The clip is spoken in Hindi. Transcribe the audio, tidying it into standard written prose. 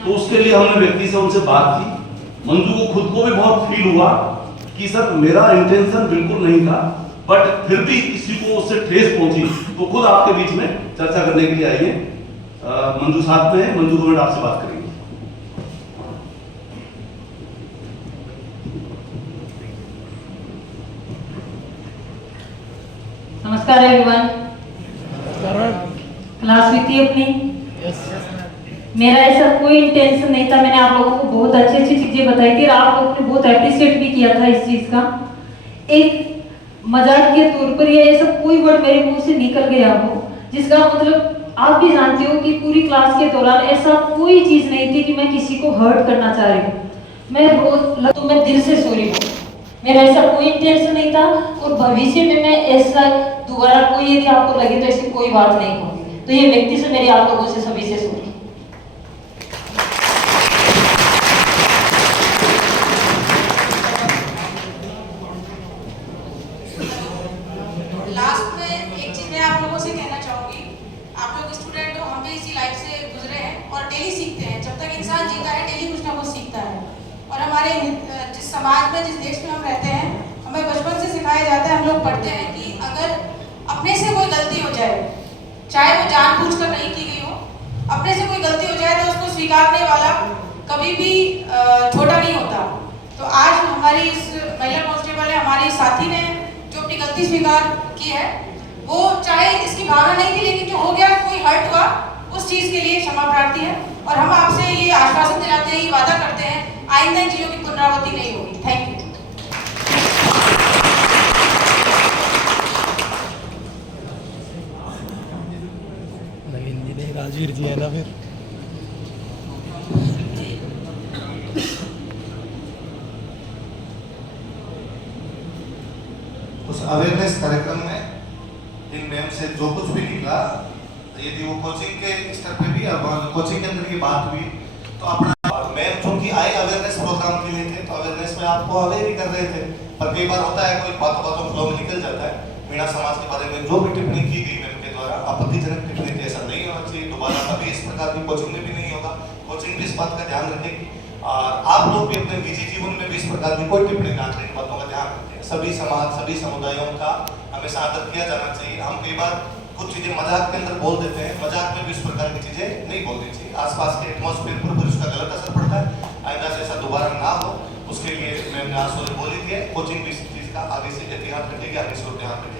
तो उसके लिए हमने व्यक्ति से उनसे बात की। मंजू को खुद को भी बहुत फील हुआ कि सर मेरा इंटेंशन बिल्कुल नहीं था, बट फिर भी किसी को उससे ठेस पहुंची, तो खुद आपके बीच में चर्चा करने के लिए आई है। मंजू साथ में है, मंजू 2 मिनट आपसे बात करेंगे। नमस्कार एवरीवन। क्लास हुई थी अपनी। मेरा ऐसा कोई इंटेंशन नहीं था, मैंने आप लोगों को बहुत अच्छी अच्छी चीजें बताई थी और आप लोगों ने बहुत एप्रिशिएट भी किया था इस चीज का। एक मजाक के तौर पर या ऐसा कोई वर्ड मेरे मुंह से निकल गया हो जिसका मतलब आप भी जानते हो कि पूरी क्लास के दौरान ऐसा कोई चीज नहीं थी कि मैं किसी को हर्ट करना चाह रही हूँ। मैं दिल से सॉरी हूँ। मेरा ऐसा कोई इंटेंशन नहीं था और भविष्य में मैं ऐसा दोबारा कोई यदि आपको लगे तो ऐसी कोई बात नहीं होगी। तो ये व्यक्ति से मेरी आप लोगों से सभी से सॉरी। लास्ट में एक चीज मैं आप लोगों से कहना चाहूंगी, आप लोग स्टूडेंट हो, हम भी इसी लाइफ से गुजरे हैं और डेली सीखते हैं। जब तक इंसान जीता है डेली कुछ ना कुछ सीखता है। और हमारे जिस समाज में, जिस देश में हम रहते हैं, हमें बचपन से सिखाया जाता है, हम लोग पढ़ते हैं कि अगर अपने से कोई गलती हो जाए, चाहे वो जानबूझकर नहीं की गई हो, अपने से कोई गलती हो जाए तो उसको स्वीकारने वाला कभी भी छोटा नहीं होता। तो आज हमारी इस महिला कांस्टेबल है, हमारी साथी ने जो अपनी गलती स्वीकार की है, वो चाहे इसकी भावना नहीं थी, लेकिन जो हो गया, कोई हर्ट हुआ, उस चीज के लिए क्षमा प्रार्थी है। और हम आपसे ये आश्वासन दिलाते हैं, ये वादा करते हैं, आइंदा इन चीजों की पुनरावृत्ति नहीं होगी। Thank you. नवीन जी ने, राजवीर जी है ना फिर। उस अवेयरनेस कार्यक्रम में इन मैम से जो कुछ भी निकला, यदि वो कोचिंग के स्तर पे भी और कोचिंग के अंदर की बात हुई, तो अपना मैम चूंकि आए अवेयरनेस प्रोग्राम के लिए थे, तो अवेयरनेस में आपको अवेयर ही कर रहे थे। पर कई बार होता है, कोई बातों बातों फ्लो में निकल जाता है। मीणा समाज के बारे में जो भी टिप्पणी की गई मैम के द्वारा आपत्तिजनक टिप्पणी थी, ऐसा नहीं होना चाहिए। दोबारा कभी इस प्रकार की कोचिंग में भी नहीं होगा। कोचिंग भी इस बात का ध्यान रखेगी और आप लोग भी अपने निजी जीवन में भी इस प्रकार की कोई टिप्पणी ना करें, बातों का ध्यान रखें। सभी समाज, सभी समुदायों का हमेशा आदर किया जाना चाहिए। हम कई बार कुछ चीजें मजाक के अंदर बोल देते हैं, मजाक में भी इस प्रकार की चीजें नहीं बोलनी चाहिए। आसपास के एटमॉस्फेयर पर उसका गलत असर पड़ता है। आइंदा से ऐसा दोबारा ना हो, उसके लिए मैंने आज बोली थी, कोचिंग भी इस चीज का आगे से ध्यान रखेगी, आगे से ध्यान रखेगी।